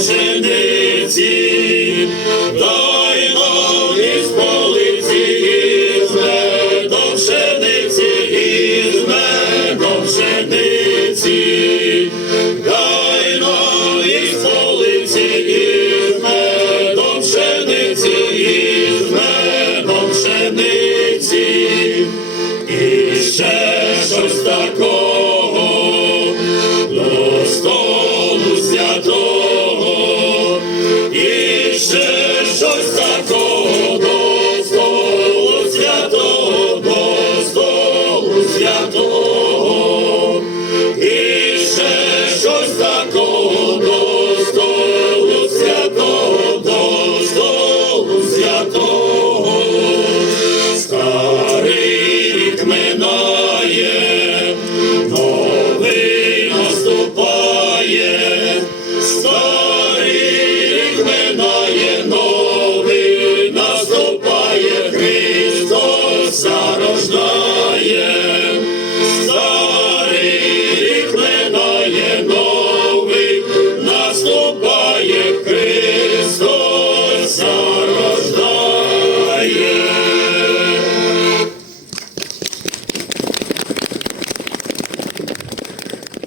пшениці, дай нам із полиці, із медом пшениці, із медом пшениці, дай із полиці, із медом пшениці, із медом пшениці, і ще Старий